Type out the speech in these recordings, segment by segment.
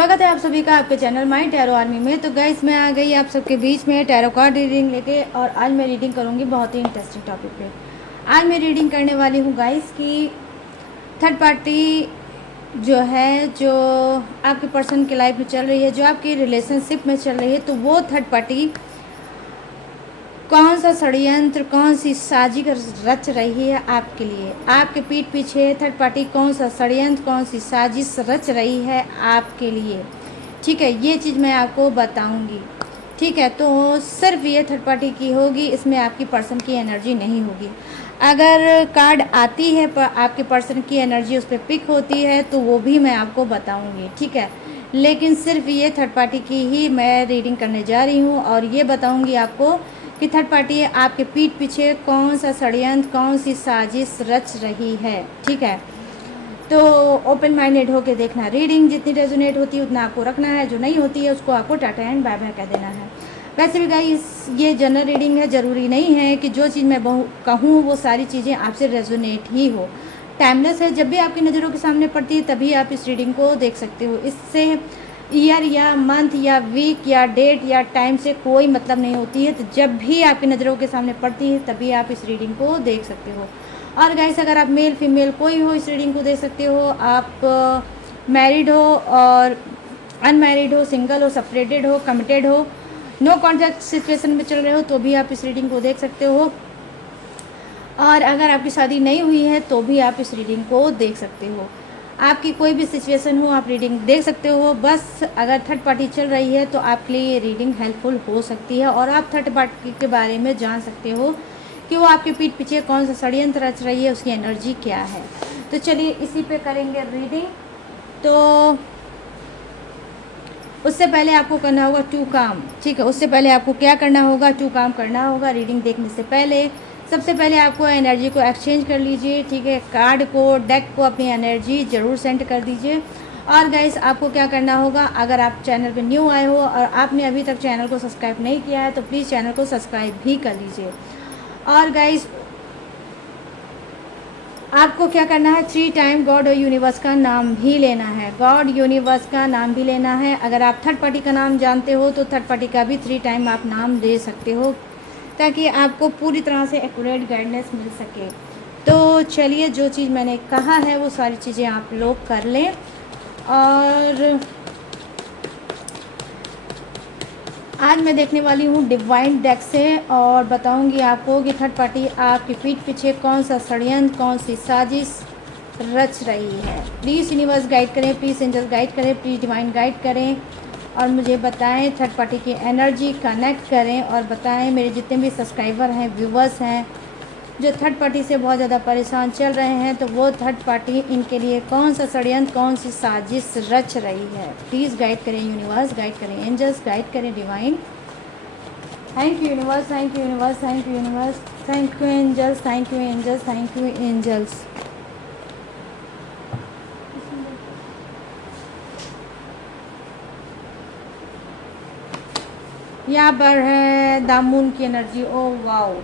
स्वागत है आप सभी का आपके चैनल माई टैरो आर्मी में। तो गाइस मैं आ गई आप सबके बीच में टैरो कार्ड रीडिंग लेके, और आज मैं रीडिंग करूँगी बहुत ही इंटरेस्टिंग टॉपिक पे। आज मैं रीडिंग करने वाली हूँ गाइस कि थर्ड पार्टी जो आपके पर्सन की लाइफ में चल रही है, जो आपकी रिलेशनशिप में चल रही है, तो वो थर्ड पार्टी कौन सा षड्यंत्र, कौन सी साजिश रच रही है आपके लिए। आपके पीठ पीछे थर्ड पार्टी कौन सा षड्यंत्र, कौन सी साजिश रच रही है आपके लिए। ठीक है, ये चीज़ मैं आपको बताऊंगी। ठीक है, तो सिर्फ ये थर्ड पार्टी की होगी, इसमें आपकी पर्सन की एनर्जी नहीं होगी। अगर कार्ड आती है पर आपके पर्सन की एनर्जी उस पर पिक होती है तो वो भी मैं आपको बताऊंगी। ठीक है, लेकिन सिर्फ ये थर्ड पार्टी की ही मैं रीडिंग करने जा रही हूँ, और ये बताऊंगी आपको कि थर्ड पार्टी आपके पीठ पीछे कौन सा षड्यंत्र, कौन सी साजिश रच रही है। ठीक है, तो ओपन माइंडेड होके देखना। रीडिंग जितनी रेजोनेट होती है उतना आपको रखना है, जो नहीं होती है उसको आपको टाटा एंड बाय बाय कह देना है। वैसे भी गाइस ये जनरल रीडिंग है, ज़रूरी नहीं है कि जो चीज़ मैं कहूँ वो सारी चीज़ें आपसे रेजोनेट ही हो। टाइमलेस है, जब भी आपकी नज़रों के सामने पड़ती है तभी आप इस रीडिंग को देख सकते हो। इससे ईयर या मंथ या वीक या डेट या टाइम से कोई मतलब नहीं होती है। तो जब भी आपकी नज़रों के सामने पड़ती है तभी आप इस रीडिंग को देख सकते हो। और गाइस अगर आप मेल फीमेल कोई हो इस रीडिंग को देख सकते हो। आप मैरिड हो और अनमैरिड हो, सिंगल हो, सेपरेटेड हो, कमिटेड हो, नो कॉन्टैक्ट सिचुएशन में चल रहे हो तो भी आप इस रीडिंग को देख सकते हो। और अगर आपकी शादी नहीं हुई है तो भी आप इस रीडिंग को देख सकते हो। आपकी कोई भी सिचुएशन हो आप रीडिंग देख सकते हो। बस अगर थर्ड पार्टी चल रही है तो आपके लिए ये रीडिंग हेल्पफुल हो सकती है, और आप थर्ड पार्टी के बारे में जान सकते हो कि वो आपके पीठ पीछे कौन सा षड्यंत्र रच रही है, उसकी एनर्जी क्या है। तो चलिए इसी पे करेंगे रीडिंग। तो उससे पहले आपको करना होगा टू काम। ठीक है, उससे पहले आपको क्या करना होगा, टू काम करना होगा रीडिंग देखने से पहले। सबसे पहले आपको एनर्जी को एक्सचेंज कर लीजिए। ठीक है, कार्ड को, डेक को अपनी एनर्जी ज़रूर सेंड कर दीजिए। और गाइस आपको क्या करना होगा, अगर आप चैनल पे न्यू आए हो और आपने अभी तक चैनल को सब्सक्राइब नहीं किया है तो प्लीज़ चैनल को सब्सक्राइब भी कर लीजिए। और गाइस आपको क्या करना है, 3 टाइम गॉड और यूनिवर्स का नाम भी लेना है। गॉड यूनिवर्स का नाम भी लेना है। अगर आप थर्ड पार्टी का नाम जानते हो तो थर्ड पार्टी का भी 3 टाइम आप नाम ले सकते हो, ताकि आपको पूरी तरह से एक्यूरेट गाइडेंस मिल सके। तो चलिए जो चीज़ मैंने कहा है वो सारी चीज़ें आप लोग कर लें। और आज मैं देखने वाली हूँ डिवाइन डेक से, और बताऊँगी आपको कि थर्ड पार्टी आपकी पीठ पीछे कौन सा षड्यंत्र, कौन सी साजिश रच रही है। प्लीज़ यूनिवर्स गाइड करें, प्लीज़ एंजल गाइड करें, प्लीज़ डिवाइन गाइड करें और मुझे बताएं। थर्ड पार्टी की एनर्जी कनेक्ट करें और बताएं मेरे जितने भी सब्सक्राइबर हैं, व्यूवर्स हैं, जो थर्ड पार्टी से बहुत ज़्यादा परेशान चल रहे हैं, तो वो थर्ड पार्टी इनके लिए कौन सा षड्यंत्र, कौन सी साजिश रच रही है। प्लीज़ गाइड करें यूनिवर्स, गाइड करें एंजल्स, गाइड करें divine. Thank you universe, thank you universe, thank you universe, thank you angels, thank you angels, thank you angels. यहाँ पर है द मून की एनर्जी, ओ वाओ।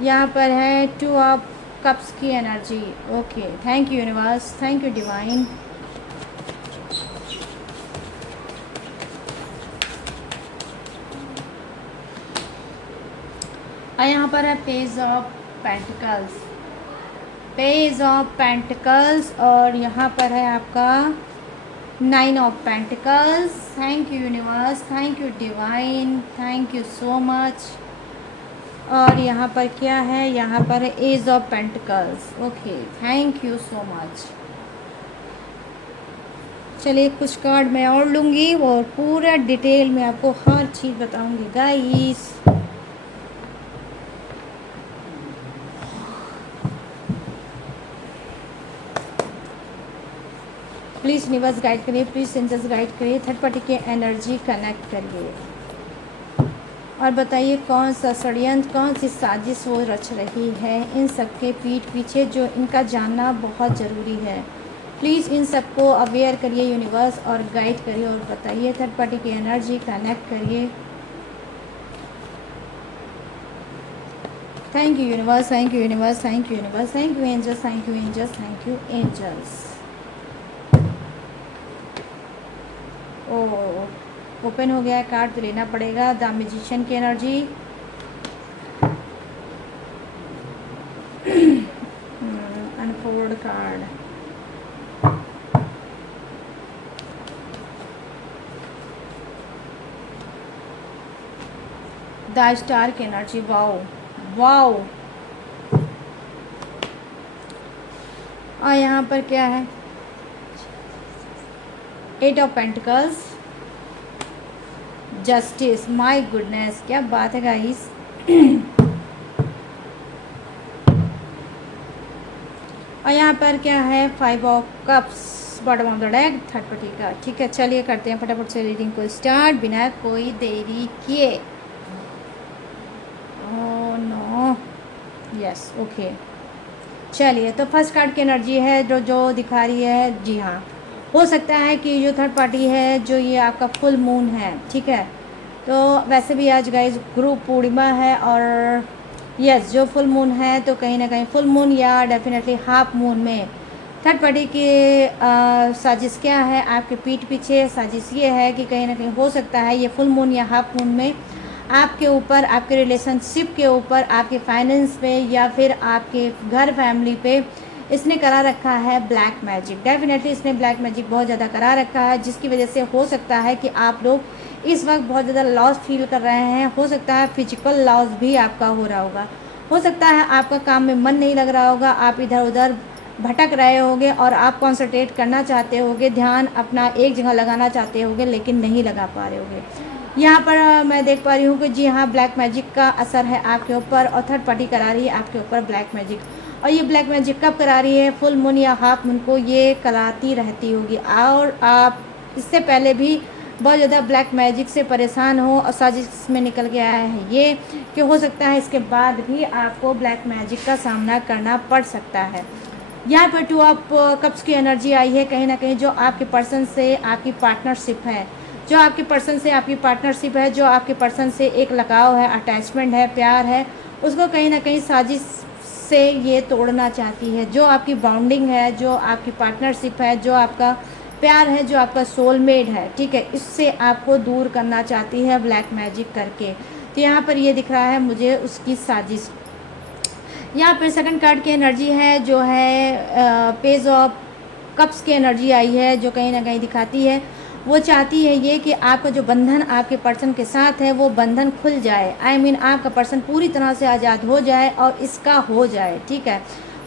यहाँ पर है 2 ऑफ कप्स की energy. Okay, thank you universe, thank you divine. और यहाँ पर है page of pentacles, page of pentacles, और यहाँ पर है आपका 9 of pentacles. Thank you universe, thank you divine, thank you so much. और यहाँ पर क्या है, यहाँ पर है ace of pentacles. Okay, thank you so much. चलिए कुछ कार्ड मैं और लूँगी और पूरा डिटेल में आपको हर चीज़ बताऊँगी गाइस। प्लीज़ यूनिवर्स गाइड करिए, प्लीज़ एंजल्स गाइड करिए, थर्ड पार्टी के एनर्जी कनेक्ट करिए और बताइए कौन सा षड्यंत्र, कौन सी साजिश वो रच रही है इन सब के पीठ पीछे, जो इनका जानना बहुत ज़रूरी है। प्लीज़ इन सबको अवेयर करिए यूनिवर्स और गाइड करिए और बताइए, थर्ड पार्टी की एनर्जी कनेक्ट करिए। Thank you universe, thank you universe, thank you universe, thank you angels, thank you angels, thank you angels. Oh open हो गया है कार्ड, तो लेना पड़ेगा। द मैजिशियन की energy, unfold card, the star की एनर्जी। Wow wow. और यहाँ पर क्या है, eight of pentacles, justice. My goodness, क्या बात है गाइस। और यहाँ पर क्या है, five of cups, bottom of the deck, third party का। ठीक है, चलिए करते हैं फटाफट से रीडिंग को स्टार्ट बिना कोई देरी किए। Oh no, yes okay. चलिए, तो फर्स्ट कार्ड की एनर्जी है जो दिखा रही है, जी हाँ, हो सकता है कि जो थर्ड पार्टी है, जो ये आपका फुल मून है, ठीक है। तो वैसे भी आज गाइस गुरु पूर्णिमा है, और यस जो फुल मून है, तो कहीं ना कहीं फुल मून या डेफिनेटली हाफ मून में थर्ड पार्टी की साजिश क्या है आपके पीठ पीछे। साजिश ये है कि कहीं ना कहीं हो सकता है ये फुल मून या हाफ मून में आपके ऊपर, आपके रिलेशनशिप के ऊपर, आपके फाइनेंस पे, या फिर आपके घर फैमिली पे इसने करा रखा है ब्लैक मैजिक। डेफिनेटली इसने ब्लैक मैजिक बहुत ज़्यादा करा रखा है, जिसकी वजह से हो सकता है कि आप लोग इस वक्त बहुत ज़्यादा लॉस फील कर रहे हैं। हो सकता है फिजिकल लॉस भी आपका हो रहा होगा, हो सकता है आपका काम में मन नहीं लग रहा होगा, आप इधर उधर भटक रहे होगे और आप कॉन्सेंट्रेट करना चाहते होगे, ध्यान अपना एक जगह लगाना चाहते होगे, लेकिन नहीं लगा पा रहे होगे। यहाँ पर मैं देख पा रही हूँ कि जी हाँ, ब्लैक मैजिक का असर है आपके ऊपर, और थर्ड पार्टी करा रही है आपके ऊपर ब्लैक मैजिक। और ये ब्लैक मैजिक कब करा रही है, फुल मून या हाफ मून को ये कराती रहती होगी, और आप इससे पहले भी बहुत ज़्यादा ब्लैक मैजिक से परेशान हो और साजिश में निकल के आया है ये, कि हो सकता है इसके बाद भी आपको ब्लैक मैजिक का सामना करना पड़ सकता है। यहाँ पर टू ऑफ कप्स की एनर्जी आई है, कहीं ना कहीं जो आपके पर्सन से आपकी पार्टनरशिप है, जो आपके पर्सन से आपकी पार्टनरशिप है, जो आपके पर्सन से एक लगाव है, अटैचमेंट है, प्यार है, उसको कहीं ना कहीं साजिश से ये तोड़ना चाहती है। जो आपकी बॉन्डिंग है, जो आपकी पार्टनरशिप है, जो आपका प्यार है, जो आपका सोलमेट है, ठीक है, इससे आपको दूर करना चाहती है ब्लैक मैजिक करके। तो यहाँ पर ये दिख रहा है मुझे उसकी साजिश। यहाँ पर सेकंड कार्ड की एनर्जी है, जो है पेज ऑफ कप्स की एनर्जी आई है, जो कहीं ना कहीं दिखाती है वो चाहती है ये कि आपका जो बंधन आपके पर्सन के साथ है वो बंधन खुल जाए। आई मीन आपका पर्सन पूरी तरह से आज़ाद हो जाए और इसका हो जाए, ठीक है,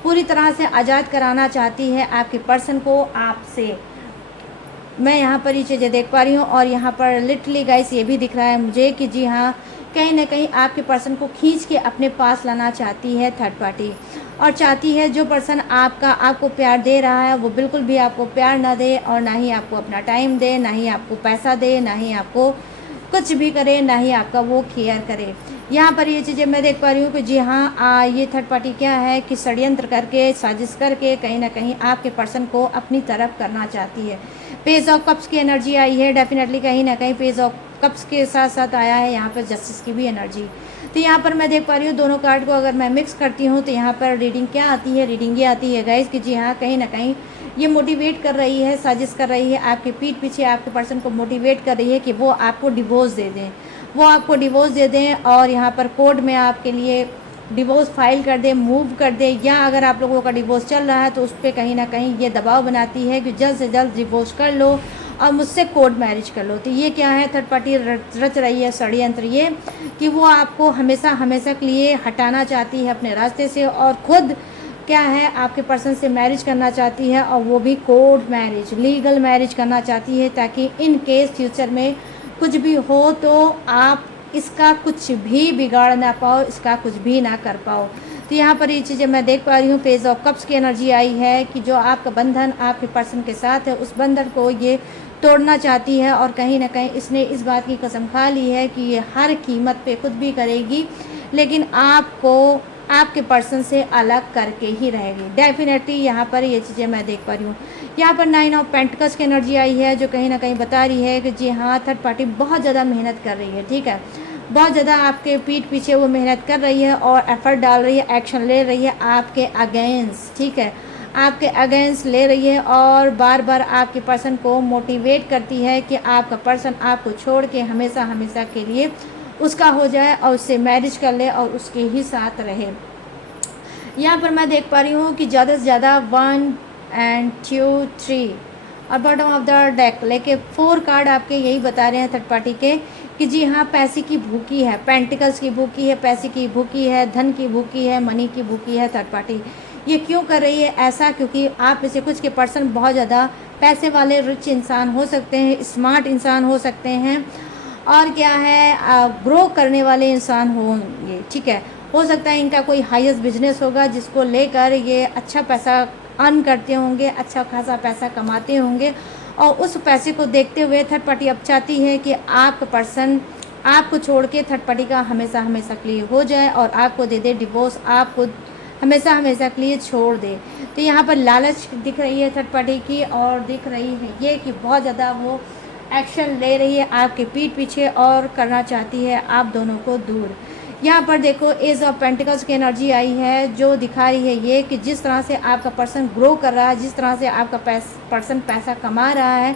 पूरी तरह से आज़ाद कराना चाहती है आपके पर्सन को आपसे। मैं यहाँ पर ये चीज़ें देख पा रही हूँ, और यहाँ पर लिटरली गाइस ये भी दिख रहा है मुझे कि जी हाँ, कहीं ना कहीं आपके पर्सन को खींच के अपने पास लाना चाहती है थर्ड पार्टी, और चाहती है जो पर्सन आपको प्यार दे रहा है वो बिल्कुल भी आपको प्यार ना दे, और ना ही आपको अपना टाइम दे, ना ही आपको पैसा दे, ना ही आपको कुछ भी करे, ना ही आपका वो केयर करे। यहाँ पर ये चीज़ें मैं देख पा रही हूँ कि जी हाँ, ये थर्ड पार्टी क्या है कि षड्यंत्र करके, साजिश करके कहीं ना कहीं आपके पर्सन को अपनी तरफ करना चाहती है। पेज ऑफ कप्स की एनर्जी आई है, डेफिनेटली कहीं ना कहीं पेज ऑफ कप्स के साथ साथ आया है यहाँ पर जस्टिस की भी एनर्जी। तो यहाँ पर मैं देख पा रही हूँ दोनों कार्ड को अगर मैं मिक्स करती हूँ तो यहाँ पर रीडिंग क्या आती है, रीडिंग ये आती है गाइस कि जी हाँ, कहीं ना कहीं ये मोटिवेट कर रही है, साजिश कर रही है, आपके पीठ पीछे आपके पर्सन को मोटिवेट कर रही है कि वो आपको डिवोर्स दे दें, वो आपको डिवोर्स दे दें, और यहाँ पर कोर्ट में आपके लिए डिवोर्स फाइल कर दे, मूव कर दे, या अगर आप लोगों का डिवोर्स चल रहा है तो उस पर कहीं ना कहीं ये दबाव बनाती है कि जल्द से जल्द डिवोर्स कर लो और मुझसे कोर्ट मैरिज कर लो। तो ये क्या है, थर्ड पार्टी रच रही है षड्यंत्र ये कि वो आपको हमेशा हमेशा के लिए हटाना चाहती है अपने रास्ते से, और खुद क्या है आपके पर्सन से मैरिज करना चाहती है, और वो भी कोर्ट मैरिज, लीगल मैरिज करना चाहती है, ताकि इन केस फ्यूचर में कुछ भी हो तो आप इसका कुछ भी बिगाड़ ना पाओ, इसका कुछ भी ना कर पाओ। तो यहाँ पर ये चीज़ें मैं देख पा रही हूँ। पेज ऑफ कप्स की एनर्जी आई है कि जो आपका बंधन आपके पर्सन के साथ है उस बंधन को ये तोड़ना चाहती है, और कहीं ना कहीं इसने इस बात की कसम खा ली है कि ये हर कीमत पे खुद भी करेगी, लेकिन आपको आपके पर्सन से अलग करके ही रहेगी। डेफिनेटली यहाँ पर ये चीज़ें मैं देख पा रही हूँ। यहाँ पर 9 ऑफ पेंटिकल्स की एनर्जी आई है, जो कहीं ना कहीं बता रही है कि जी हाँ, थर्ड पार्टी बहुत ज़्यादा मेहनत कर रही है, ठीक है, बहुत ज़्यादा आपके पीठ पीछे वो मेहनत कर रही है और एफर्ट डाल रही है, एक्शन ले रही है आपके अगेंस्ट, ठीक है, आपके अगेंस्ट ले रही है और बार बार आपके पर्सन को मोटिवेट करती है कि आपका पर्सन आपको छोड़ के हमेशा हमेशा के लिए उसका हो जाए और उससे मैरिज कर ले और उसके ही साथ रहे। यहाँ पर मैं देख पा रही हूँ कि ज़्यादा से ज़्यादा 1 and 2 3 और बॉटम ऑफ द डेक लेके 4 कार्ड आपके यही बता रहे हैं थर्ड पार्टी के कि जी हाँ, पैसे की भूखी है, पेंटिकल्स की भूखी है, पैसे की भूखी है, धन की भूखी है, मनी की भूखी है थर्ड पार्टी। ये क्यों कर रही है ऐसा? क्योंकि आप में से कुछ के पर्सन बहुत ज़्यादा पैसे वाले रिच इंसान हो सकते हैं, स्मार्ट इंसान हो सकते हैं और क्या है, ग्रो करने वाले इंसान होंगे। ठीक है, हो सकता है इनका कोई हाईएस्ट बिजनेस होगा जिसको लेकर ये अच्छा पैसा अर्न करते होंगे, अच्छा खासा पैसा कमाते होंगे और उस पैसे को देखते हुए थर्ड पार्टी अब चाहती है कि आपका पर्सन आपको छोड़ के थर्ड पार्टी का हमेशा हमेशा के लिए हो जाए और आपको दे दे डिवोर्स, आपको हमेशा हमेशा के लिए छोड़ दे। तो यहाँ पर लालच दिख रही है थर्ड पार्टी की और दिख रही है ये कि बहुत ज़्यादा वो एक्शन ले रही है आपके पीठ पीछे और करना चाहती है आप दोनों को दूर। यहाँ पर देखो एज ऑफ पेंटिकल्स की एनर्जी आई है जो दिखा रही है ये कि जिस तरह से आपका पर्सन ग्रो कर रहा है, जिस तरह से आपका पर्सन पैसा कमा रहा है,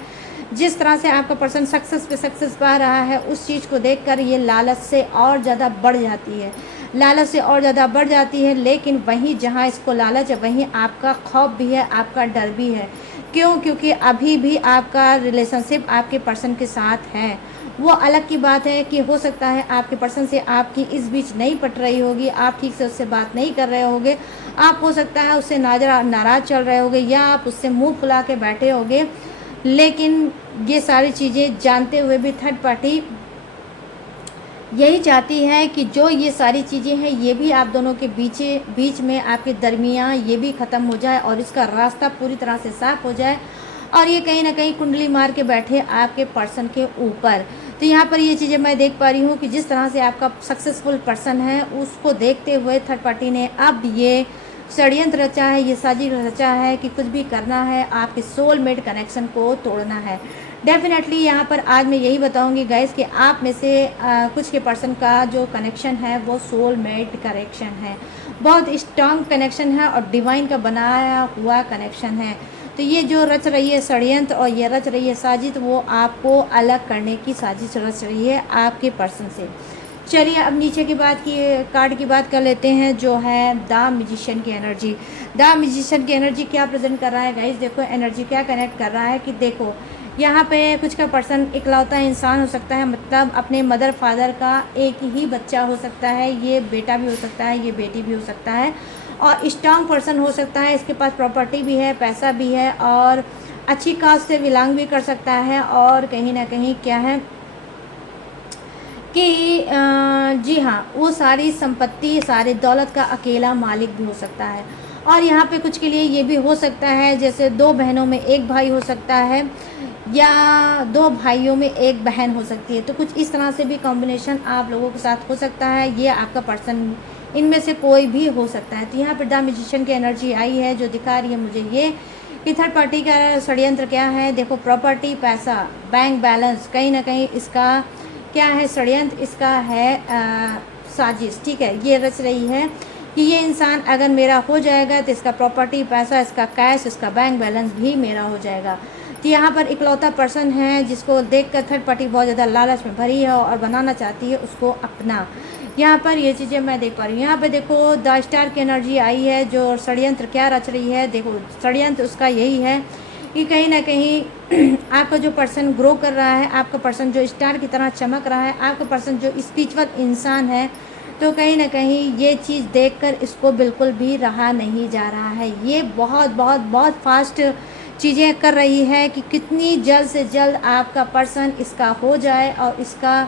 जिस तरह से आपका पर्सन सक्सेस पे सक्सेस पा रहा है, उस चीज़ को देखकर ये लालच से और ज़्यादा बढ़ जाती है, लालच से और ज़्यादा बढ़ जाती है। लेकिन वहीं जहाँ इसको लालच है वहीं आपका खौफ भी है, आपका डर भी है। क्यों? क्योंकि अभी भी आपका रिलेशनशिप आपके पर्सन के साथ है। वो अलग की बात है कि हो सकता है आपके पर्सन से आपकी इस बीच नहीं पट रही होगी, आप ठीक से उससे बात नहीं कर रहे होगे, आप हो सकता है उससे नाराज़ चल रहे होगे या आप उससे मुंह फुला के बैठे होगे। लेकिन ये सारी चीज़ें जानते हुए भी थर्ड पार्टी यही चाहती है कि जो ये सारी चीज़ें हैं ये भी आप दोनों के बीच में आपके दरमियाँ ये भी ख़त्म हो जाए और इसका रास्ता पूरी तरह से साफ हो जाए और ये कहीं ना कहीं कुंडली मार के बैठे आपके पर्सन के ऊपर। तो यहाँ पर ये चीज़ें मैं देख पा रही हूँ कि जिस तरह से आपका सक्सेसफुल पर्सन है उसको देखते हुए थर्ड पार्टी ने अब ये षड्यंत्र रचा है, ये साजिश रचा है कि कुछ भी करना है, आपके सोलमेट कनेक्शन को तोड़ना है। डेफिनेटली यहाँ पर आज मैं यही बताऊंगी गाइस कि आप में से कुछ के पर्सन का जो कनेक्शन है वो सोलमेट कनेक्शन है, बहुत स्ट्रांग कनेक्शन है और डिवाइन का बनाया हुआ कनेक्शन है। तो ये जो रच रही है षड्यंत्र और ये रच रही है साजिश, वो आपको अलग करने की साजिश रच रही है आपके पर्सन से। चलिए अब नीचे की बात की कार्ड की बात कर लेते हैं जो है द मैजिशियन की एनर्जी। द मैजिशियन की एनर्जी क्या प्रेजेंट कर रहा है गाइस? देखो एनर्जी क्या कनेक्ट कर रहा है कि देखो यहाँ पे कुछ का पर्सन इकलौता इंसान हो सकता है, मतलब अपने मदर फादर का एक ही बच्चा हो सकता है, ये बेटा भी हो सकता है, ये बेटी भी हो सकता है और स्ट्रांग पर्सन हो सकता है, इसके पास प्रॉपर्टी भी है, पैसा भी है और अच्छी कास्ट से बिलोंग भी कर सकता है और कहीं ना कहीं क्या है कि जी हाँ, वो सारी संपत्ति सारे दौलत का अकेला मालिक भी हो सकता है। और यहाँ पे कुछ के लिए ये भी हो सकता है जैसे 2 बहनों में एक भाई हो सकता है या 2 भाइयों में एक बहन हो सकती है। तो कुछ इस तरह से भी कॉम्बिनेशन आप लोगों के साथ हो सकता है, ये आपका पर्सन इनमें से कोई भी हो सकता है। तो यहाँ पर द मैजिशियन की एनर्जी आई है जो दिखा रही है मुझे ये कि थर्ड पार्टी का षड्यंत्र क्या है। देखो प्रॉपर्टी, पैसा, बैंक बैलेंस, कहीं ना कहीं इसका क्या है षड्यंत्र, इसका है साजिश। ठीक है, ये रच रही है कि ये इंसान अगर मेरा हो जाएगा तो इसका प्रॉपर्टी, पैसा, इसका कैश, इसका बैंक बैलेंस भी मेरा हो जाएगा। तो यहाँ पर इकलौता पर्सन है जिसको देखकर थर्ड पार्टी बहुत ज़्यादा लालच में भरी है और बनाना चाहती है उसको अपना। यहाँ पर ये चीज़ें मैं देख पा रही हूँ। यहाँ पर देखो द स्टार की एनर्जी आई है जो षड्यंत्र क्या रच रही है। देखो षड्यंत्र उसका यही है कि कहीं ना कहीं आपका जो पर्सन ग्रो कर रहा है, आपका पर्सन जो स्टार की तरह चमक रहा है, आपका पर्सन जो स्पिरिचुअल इंसान है, तो कहीं ना कहीं ये चीज़ देखकर इसको बिल्कुल भी रहा नहीं जा रहा है। ये बहुत बहुत बहुत फास्ट चीज़ें कर रही है कि कितनी जल्द से जल्द आपका पर्सन इसका हो जाए और इसका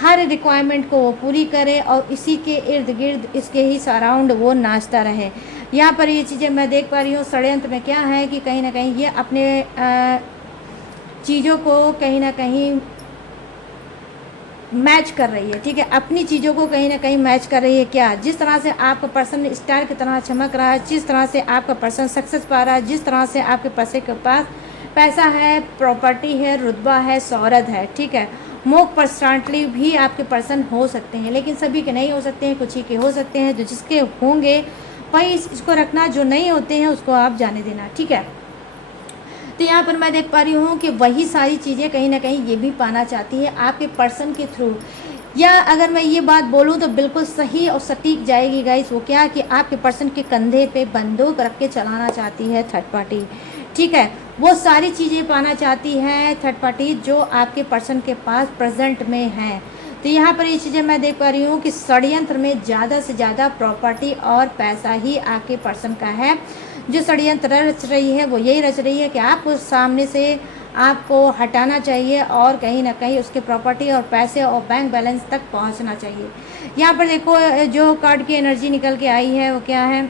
हर रिक्वायरमेंट को वो पूरी करे और इसी के इर्द गिर्द इसके ही सराउंड वो नाचता रहे। यहाँ पर ये चीज़ें मैं देख पा रही हूँ। षड्यंत्र में क्या है कि कहीं ना कहीं ये अपने चीज़ों को कहीं ना कहीं मैच कर रही है। ठीक है, अपनी चीज़ों को कहीं ना कहीं मैच कर रही है। क्या? जिस तरह से आपका पर्सन स्टार की तरह चमक रहा है, जिस तरह से आपका पर्सन सक्सेस पा रहा है, जिस तरह से आपके पैसे के पास पैसा है, प्रॉपर्टी है, रुतबा है, शोहरत है। ठीक है, मोक पर्सनालिटी भी आपके पर्सन हो सकते हैं लेकिन सभी के नहीं हो सकते हैं, कुछ ही के हो सकते हैं। जो जिसके होंगे पैस इसको रखना, जो नहीं होते हैं उसको आप जाने देना, ठीक है। तो यहाँ पर मैं देख पा रही हूँ कि वही सारी चीज़ें कहीं ना कहीं ये भी पाना चाहती है आपके पर्सन के थ्रू, या अगर मैं ये बात बोलूँ तो बिल्कुल सही और सटीक जाएगी गाइस। वो क्या कि आपके पर्सन के कंधे पे बंदूक रख के चलाना चाहती है थर्ड पार्टी, ठीक है। वो सारी चीज़ें पाना चाहती है थर्ड पार्टी जो आपके पर्सन के पास प्रेजेंट में है। तो यहाँ पर ये चीज़ें मैं देख पा रही हूँ कि षड्यंत्र में ज़्यादा से ज़्यादा प्रॉपर्टी और पैसा ही आपके पर्सन का है। जो षड्यंत्र रच रही है वो यही रच रही है कि आपको सामने से आपको हटाना चाहिए और कहीं ना कहीं उसके प्रॉपर्टी और पैसे और बैंक बैलेंस तक पहुंचना चाहिए। यहाँ पर देखो जो कार्ड की एनर्जी निकल के आई है वो क्या है,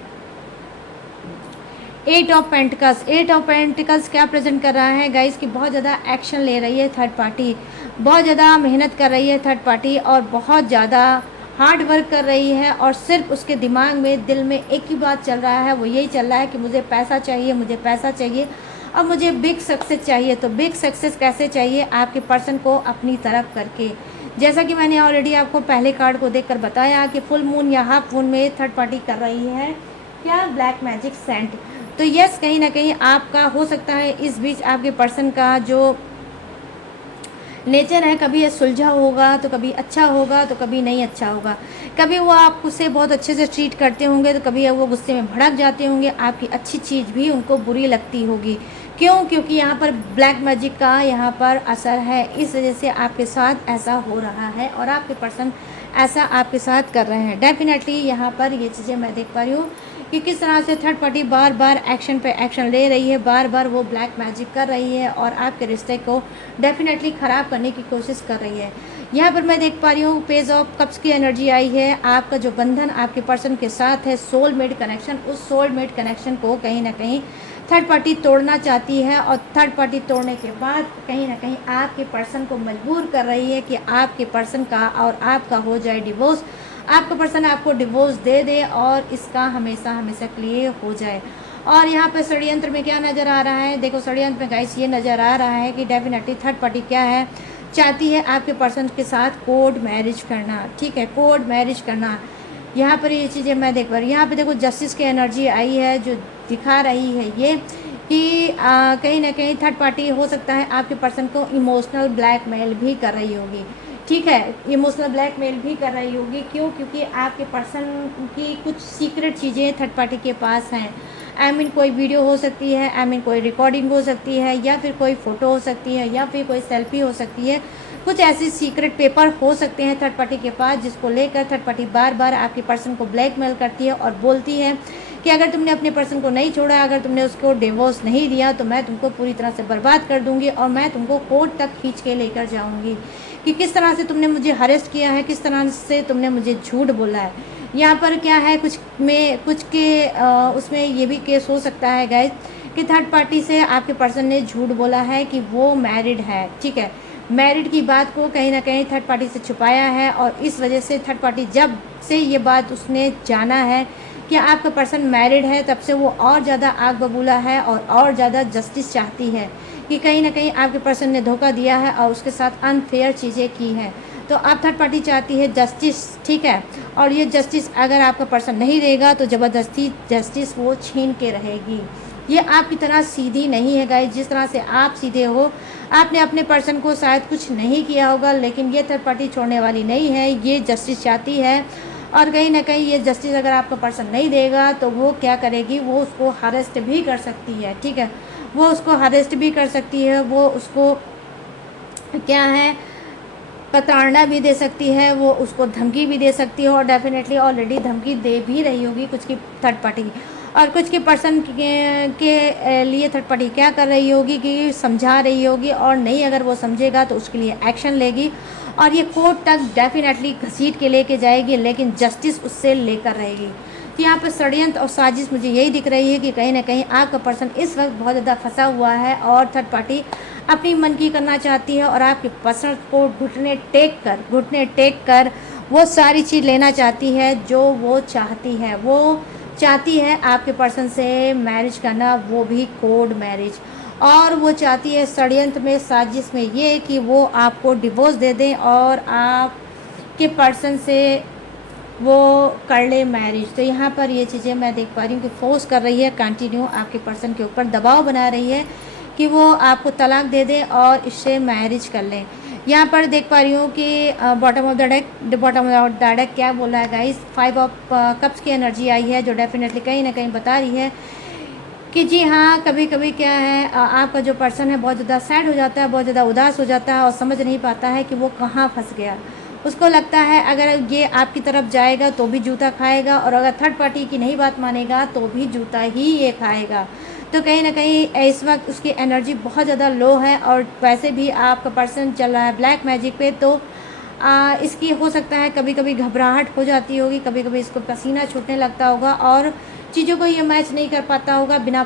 8 ऑफ पेंटिकल्स। 8 ऑफ पेंटिकल्स क्या प्रेजेंट कर रहा है गाइस कि बहुत ज़्यादा एक्शन ले रही है थर्ड पार्टी, बहुत ज़्यादा मेहनत कर रही है थर्ड पार्टी और बहुत ज़्यादा हार्ड वर्क कर रही है। और सिर्फ उसके दिमाग में दिल में एक ही बात चल रहा है, वो यही चल रहा है कि मुझे पैसा चाहिए, मुझे पैसा चाहिए और मुझे बिग सक्सेस चाहिए। तो बिग सक्सेस कैसे चाहिए, आपके पर्सन को अपनी तरफ करके, जैसा कि मैंने ऑलरेडी आपको पहले कार्ड को देखकर बताया कि फुल मून या हाफ मून में थर्ड पार्टी कर रही है क्या, ब्लैक मैजिक सेंट। तो यस, कहीं ना कहीं आपका हो सकता है इस बीच आपके पर्सन का जो नेचर है कभी ये सुलझा होगा तो कभी अच्छा होगा तो कभी नहीं अच्छा होगा। कभी वो आपसे बहुत अच्छे से ट्रीट करते होंगे तो कभी वो गुस्से में भड़क जाते होंगे, आपकी अच्छी चीज़ भी उनको बुरी लगती होगी। क्यों? क्योंकि यहाँ पर ब्लैक मैजिक का यहाँ पर असर है, इस वजह से आपके साथ ऐसा हो रहा है और आपके पर्सन ऐसा आपके साथ कर रहे हैं। डेफिनेटली यहाँ पर ये चीज़ें मैं देख पा रही हूँ कि किस तरह से थर्ड पार्टी बार बार एक्शन पे एक्शन ले रही है, बार बार वो ब्लैक मैजिक कर रही है और आपके रिश्ते को डेफिनेटली ख़राब करने की कोशिश कर रही है। यहाँ पर मैं देख पा रही हूँ पेज ऑफ कप्स की एनर्जी आई है। आपका जो बंधन आपके पर्सन के साथ है, सोलमेट कनेक्शन, उस सोलमेट कनेक्शन को कहीं ना कहीं थर्ड पार्टी तोड़ना चाहती है और थर्ड पार्टी तोड़ने के बाद कहीं ना कहीं आपके पर्सन को मजबूर कर रही है कि आपके पर्सन का और आपका हो जाए डिवोर्स, आपका पर्सन आपको डिवोर्स दे दे और इसका हमेशा हमेशा क्लियर हो जाए। और यहाँ पे षड्यंत्र में क्या नज़र आ रहा है, देखो षड्यंत्र में गाइस ये नज़र आ रहा है कि डेफिनेटली थर्ड पार्टी क्या है, चाहती है आपके पर्सन के साथ कोर्ट मैरिज करना, ठीक है, कोर्ट मैरिज करना। यहाँ पर ये चीज़ें मैं देख पा रही हूँ। यहाँ पे देखो जस्टिस की एनर्जी आई है जो दिखा रही है ये कि कहीं ना कहीं थर्ड पार्टी हो सकता है आपके पर्सन को इमोशनल ब्लैकमेल भी कर रही होगी, ठीक है, इमोशनल ब्लैकमेल भी कर रही होगी। क्यों? क्योंकि आपके पर्सन की कुछ सीक्रेट चीज़ें थर्ड पार्टी के पास हैं। आई मीन कोई वीडियो हो सकती है, आई मीन कोई रिकॉर्डिंग हो सकती है, या फिर कोई फ़ोटो हो सकती है, या फिर कोई सेल्फी हो सकती है। कुछ ऐसे सीक्रेट पेपर हो सकते हैं थर्ड पार्टी के पास जिसको लेकर थर्ड पार्टी बार बार आपके पर्सन को ब्लैकमेल करती है और बोलती है कि अगर तुमने अपने पर्सन को नहीं छोड़ा, अगर तुमने उसको डिवोर्स नहीं दिया तो मैं तुमको पूरी तरह से बर्बाद कर दूंगी और मैं तुमको कोर्ट तक खींच के लेकर जाऊंगी कि किस तरह से तुमने मुझे हरेस्ट किया है, किस तरह से तुमने मुझे झूठ बोला है। यहाँ पर क्या है, कुछ के उसमें ये भी केस हो सकता है गाइस कि थर्ड पार्टी से आपके पर्सन ने झूठ बोला है कि वो मैरिड है, ठीक है, मैरिड की बात को कहीं ना कहीं थर्ड पार्टी से छुपाया है और इस वजह से थर्ड पार्टी जब से ये बात उसने जाना है कि आपका पर्सन मैरिड है तब से वो और ज़्यादा आग बबूला है और ज़्यादा जस्टिस चाहती है कि कहीं ना कहीं आपके पर्सन ने धोखा दिया है और उसके साथ अनफेयर चीज़ें की हैं। तो अब थर्ड पार्टी चाहती है जस्टिस, ठीक है, और ये जस्टिस अगर आपका पर्सन नहीं देगा तो ज़बरदस्ती जस्टिस वो छीन के रहेगी। ये आपकी तरह सीधी नहीं है गाइस, जिस तरह से आप सीधे हो। आपने अपने पर्सन को शायद कुछ नहीं किया होगा, लेकिन ये थर्ड पार्टी छोड़ने वाली नहीं है, ये जस्टिस चाहती है और कहीं ना कहीं ये जस्टिस अगर आपका पर्सन नहीं देगा तो वो क्या करेगी, वो उसको हरेस्ट भी कर सकती है, ठीक है, वो उसको हरेस्ट भी कर सकती है, वो उसको क्या है प्रताड़ना भी दे सकती है, वो उसको धमकी भी दे सकती है और डेफिनेटली ऑलरेडी धमकी दे भी रही होगी कुछ की थर्ड पार्टी। और कुछ के पर्सन के लिए थर्ड पार्टी क्या कर रही होगी कि समझा रही होगी और नहीं अगर वो समझेगा तो उसके लिए एक्शन लेगी और ये कोर्ट तक डेफिनेटली घसीट के लेके जाएगी, लेकिन जस्टिस उससे लेकर रहेगी। तो यहाँ पर षड्यंत्र और साजिश मुझे यही दिख रही है कि कहीं ना कहीं आपका पर्सन इस वक्त बहुत ज़्यादा फंसा हुआ है और थर्ड पार्टी अपनी मन की करना चाहती है और आपके पर्सन को घुटने टेक कर वो सारी चीज़ लेना चाहती है जो वो चाहती है। वो चाहती है आपके पर्सन से मैरिज करना, वो भी कोर्ट मैरिज, और वो चाहती है षड्यंत्र में साजिश में ये कि वो आपको डिवोर्स दे दें और आपके पर्सन से वो कर ले मैरिज। तो यहाँ पर ये चीज़ें मैं देख पा रही हूँ कि फोर्स कर रही है, कंटिन्यू आपके पर्सन के ऊपर दबाव बना रही है कि वो आपको तलाक दे दे और इससे मैरिज कर लें। यहाँ पर देख पा रही हूँ कि बॉटम ऑफ द डेक क्या बोल रहा है गाइस, 5 ऑफ कप्स की एनर्जी आई है जो डेफिनेटली कहीं ना कहीं बता रही है कि जी हाँ, कभी कभी क्या है आपका जो पर्सन है बहुत ज़्यादा सैड हो जाता है, बहुत ज़्यादा उदास हो जाता है और समझ नहीं पाता है कि वो कहाँ फंस गया। उसको लगता है अगर ये आपकी तरफ जाएगा तो भी जूता खाएगा, और अगर थर्ड पार्टी की नहीं बात मानेगा तो भी जूता ही ये खाएगा। तो कहीं ना कहीं इस वक्त उसकी एनर्जी बहुत ज़्यादा लो है, और वैसे भी आपका पर्सन चल रहा है ब्लैक मैजिक पे। तो इसकी हो सकता है कभी कभी घबराहट हो जाती होगी, कभी कभी इसको पसीना छूटने लगता होगा और चीज़ों को ये मैच नहीं कर पाता होगा। बिना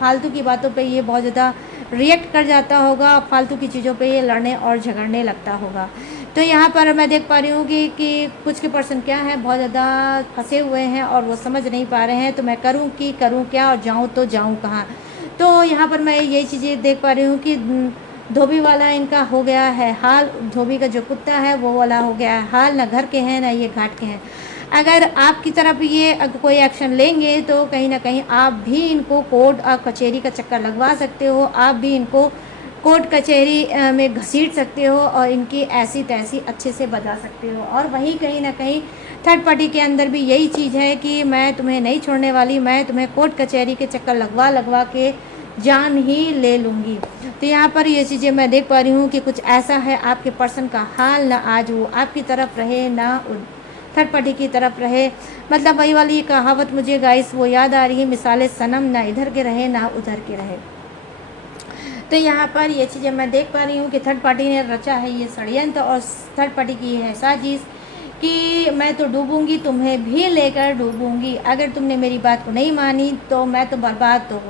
फालतू की बातों पे ये बहुत ज़्यादा रिएक्ट कर जाता होगा, फालतू की चीज़ों पे ये लड़ने और झगड़ने लगता होगा। तो यहाँ पर मैं देख पा रही हूँ कि कुछ के पर्सन क्या है बहुत ज़्यादा फंसे हुए हैं और वो समझ नहीं पा रहे हैं, तो मैं करूँ क्या और जाऊँ तो जाऊँ कहाँ। तो यहाँ पर मैं यही चीज़ें देख पा रही हूँ कि धोबी वाला इनका हो गया है हाल, धोबी का जो कुत्ता है वो वाला हो गया है हाल, ना घर के हैं ना ये घाट के हैं। अगर आपकी तरफ ये कोई एक्शन लेंगे तो कहीं ना कहीं आप भी इनको कोर्ट और कचहरी का चक्कर लगवा सकते हो, आप भी इनको कोर्ट कचहरी में घसीट सकते हो और इनकी ऐसी तैसी अच्छे से बजा सकते हो। और वहीं कहीं ना कहीं थर्ड पार्टी के अंदर भी यही चीज़ है कि मैं तुम्हें नहीं छोड़ने वाली, मैं तुम्हें कोर्ट कचहरी के चक्कर लगवा के जान ही ले लूँगी। तो यहाँ पर ये चीज़ें मैं देख पा रही हूँ कि कुछ ऐसा है आपके पर्सन का हाल, ना आज वो आपकी तरफ रहे ना थर्ड पार्टी की तरफ रहे। मतलब वही वाली कहावत मुझे गाइस वो याद आ रही है, मिसाले सनम, ना इधर के रहे ना उधर के रहे। तो यहाँ पर ये चीज़ें मैं देख पा रही हूँ कि थर्ड पार्टी ने रचा है ये षड्यंत्र और थर्ड पार्टी की है साजिश कि मैं तो डूबूंगी, तुम्हें भी लेकर डूबूंगी। अगर तुमने मेरी बात को नहीं मानी तो मैं तो बर्बाद तो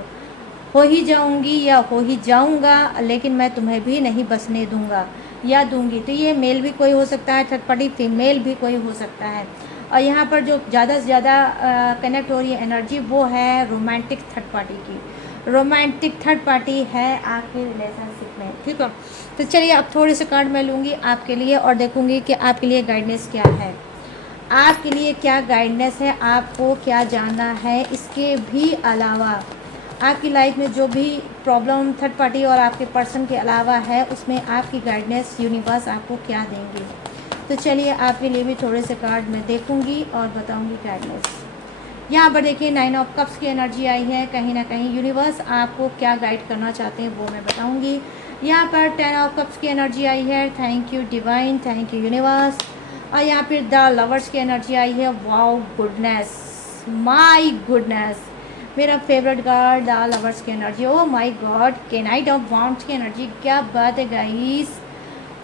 हो ही जाऊंगी या हो ही जाऊंगा, लेकिन मैं तुम्हें भी नहीं बसने दूंगा या दूंगी। तो ये मेल भी कोई हो सकता है, थर्ड पार्टी फीमेल भी कोई हो सकता है। और यहाँ पर जो ज़्यादा से ज़्यादा कनेक्ट हो रही है एनर्जी वो है रोमांटिक थर्ड पार्टी की। रोमांटिक थर्ड पार्टी है आपके रिलेशनशिप में, ठीक है। तो चलिए अब थोड़े से कार्ड मैं लूँगी आपके लिए और देखूँगी कि आपके लिए गाइडेंस क्या है, आपके लिए क्या गाइडेंस है, आपको क्या जानना है। इसके भी अलावा आपकी लाइफ में जो भी प्रॉब्लम थर्ड पार्टी और आपके पर्सन के अलावा है उसमें आपकी गाइडेंस यूनिवर्स आपको क्या देंगे। तो चलिए आपके लिए भी थोड़े से कार्ड मैं देखूंगी और बताऊंगी गाइडेंस। यहाँ पर देखिए 9 ऑफ कप्स की एनर्जी आई है, कहीं ना कहीं यूनिवर्स आपको क्या गाइड करना चाहते हैं वो मैं बताऊंगी। यहाँ पर 10 ऑफ कप्स की एनर्जी आई है, thank you divine, thank you universe. और यहाँ पर द लवर्स की एनर्जी आई है, वाओ गुडनेस, माई गुडनेस, मेरा फेवरेट कार्ड द लवर्स की एनर्जी। ओ माय गॉड, के नाइट ऑफ वांड्स की एनर्जी, क्या बात है गाइस।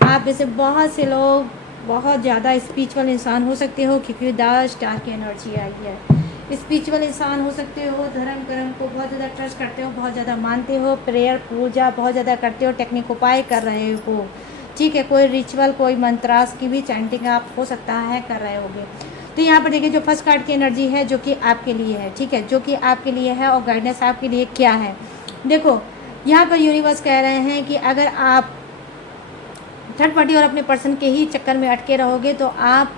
आप में से बहुत से लोग बहुत ज़्यादा स्पिरिचुअल इंसान हो सकते हो क्योंकि द स्टार की एनर्जी आई है। स्पिरिचुअल इंसान हो सकते हो, धर्म कर्म को बहुत ज़्यादा ट्रस्ट करते हो, बहुत ज़्यादा मानते हो, प्रेयर पूजा बहुत ज़्यादा करते हो, टेक्निक उपाय कर रहे हो, ठीक है। कोई रिचुअल कोई मंत्रास की भी चैंटिंग आप हो सकता है कर रहे होगे। तो यहाँ पर देखिए जो फर्स्ट कार्ड की एनर्जी है जो कि आपके लिए है, ठीक है, जो कि आपके लिए है और गाइडेंस आपके लिए क्या है। देखो यहाँ पर यूनिवर्स कह रहे हैं कि अगर आप थर्ड पार्टी और अपने पर्सन के ही चक्कर में अटके रहोगे तो आप